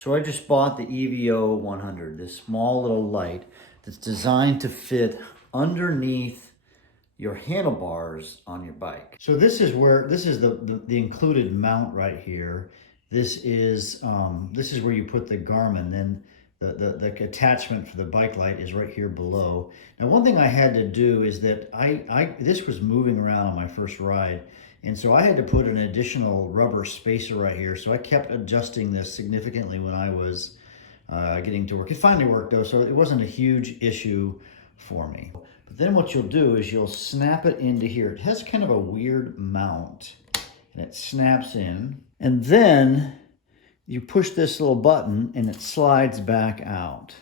So I just bought the EVO 100, this small little light that's designed to fit underneath your handlebars on your bike. So this is the included mount right here. This is where you put the Garmin. Then the attachment for the bike light is right here below. Now, one thing I had to do is that this was moving around on my first ride. And so I had to put an additional rubber spacer right here. So I kept adjusting this significantly when I was getting to work. It finally worked though, so it wasn't a huge issue for me. But then what you'll do is you'll snap it into here. It has kind of a weird mount and it snaps in. And then you push this little button and it slides back out.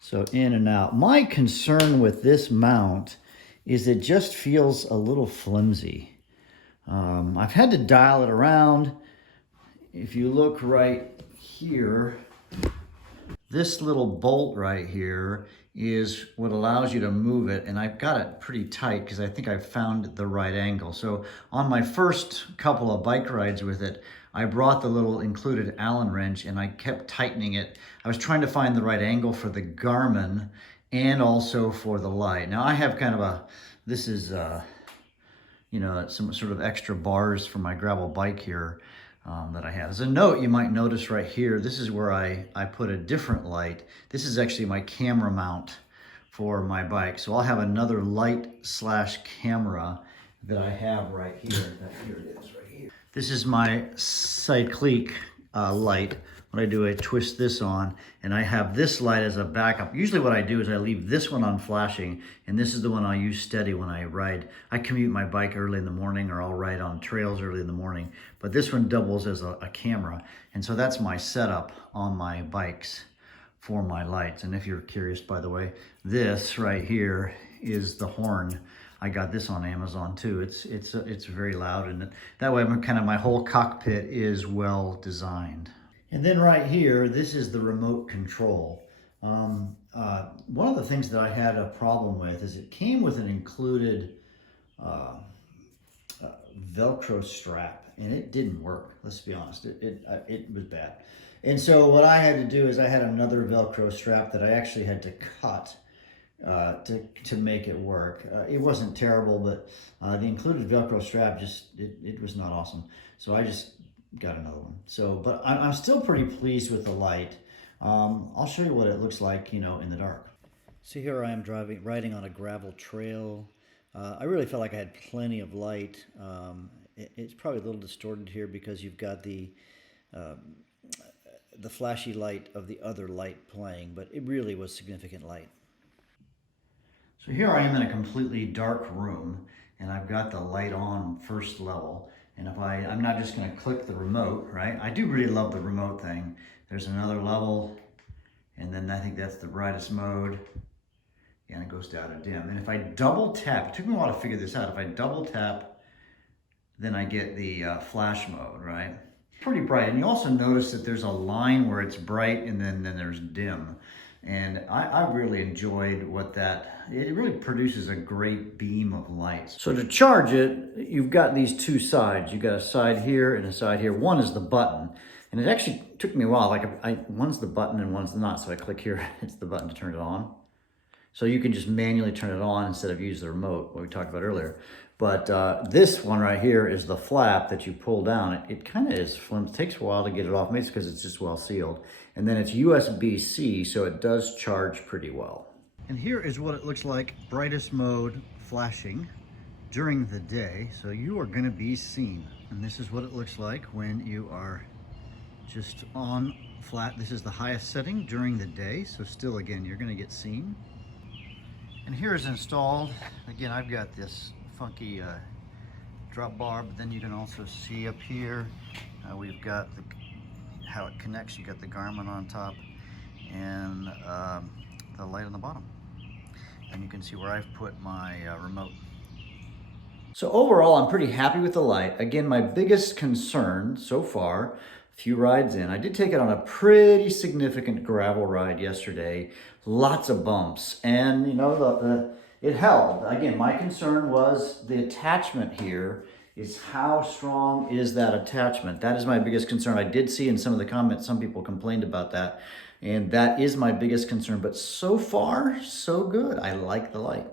So in and out. My concern with this mount is it just feels a little flimsy. I've had to dial it around. If you look right here, this little bolt right here is what allows you to move it, and I've got it pretty tight because I think I've found the right angle. So on my first couple of bike rides with it, I brought the little included Allen wrench and I kept tightening it. I was trying to find the right angle for the Garmin and also for the light. Now I have kind of this is you know, some sort of extra bars for my gravel bike here that I have. As a note, you might notice right here, this is where I put a different light. This is actually my camera mount for my bike. So I'll have another light / camera that I have right here. Here it is right here. This is my cyclic light. What I do, I twist this on, and I have this light as a backup. Usually what I do is I leave this one on flashing, and this is the one I use steady when I ride. I commute my bike early in the morning, or I'll ride on trails early in the morning, but this one doubles as a camera, and so that's my setup on my bikes for my lights. And if you're curious, by the way, this right here is the horn. I got this on Amazon too. It's very loud, and that way my whole cockpit is well designed. And then right here, this is the remote control. One of the things that I had a problem with is it came with an included Velcro strap, and it didn't work. Let's be honest, it was bad. And so what I had to do is I had another Velcro strap that I actually had to cut to make it work. It wasn't terrible, but the included Velcro strap it was not awesome. So I just got another one. So, but I'm still pretty pleased with the light. I'll show you what it looks like, you know, in the dark. So here I am riding on a gravel trail. I really felt like I had plenty of light. It's probably a little distorted here because you've got the flashy light of the other light playing, but it really was significant light. So here I am in a completely dark room, and I've got the light on first level. And I'm not just gonna click the remote, right? I do really love the remote thing. There's another level, and then I think that's the brightest mode, and it goes down to dim. And if I double tap, it took me a while to figure this out. If I double tap, then I get the flash mode, right? Pretty bright. And you also notice that there's a line where it's bright and then there's dim. And I really enjoyed it really produces a great beam of light. So to charge it, you've got these two sides. You've got a side here and a side here. One is the button. And it actually took me a while. Like one's the button and one's not. So I click here, it's the button to turn it on. So you can just manually turn it on instead of use the remote, what we talked about earlier. But this one right here is the flap that you pull down. It kind of is flimsy. It takes a while to get it off, maybe it's because it's just well sealed. And then it's USB-C, so it does charge pretty well. And here is what it looks like, brightest mode flashing during the day. So you are gonna be seen. And this is what it looks like when you are just on flat. This is the highest setting during the day. So still, again, you're gonna get seen. And here is installed. Again, I've got this funky drop bar, but then you can also see up here, we've got how it connects. You got the Garmin on top and the light on the bottom. And you can see where I've put my remote. So overall, I'm pretty happy with the light. Again, my biggest concern so far, a few rides in, I did take it on a pretty significant gravel ride yesterday. Lots of bumps, and you know, it held. Again, my concern was the attachment here is how strong is that attachment? That is my biggest concern. I did see in some of the comments, some people complained about that, and that is my biggest concern. But so far, so good. I like the light.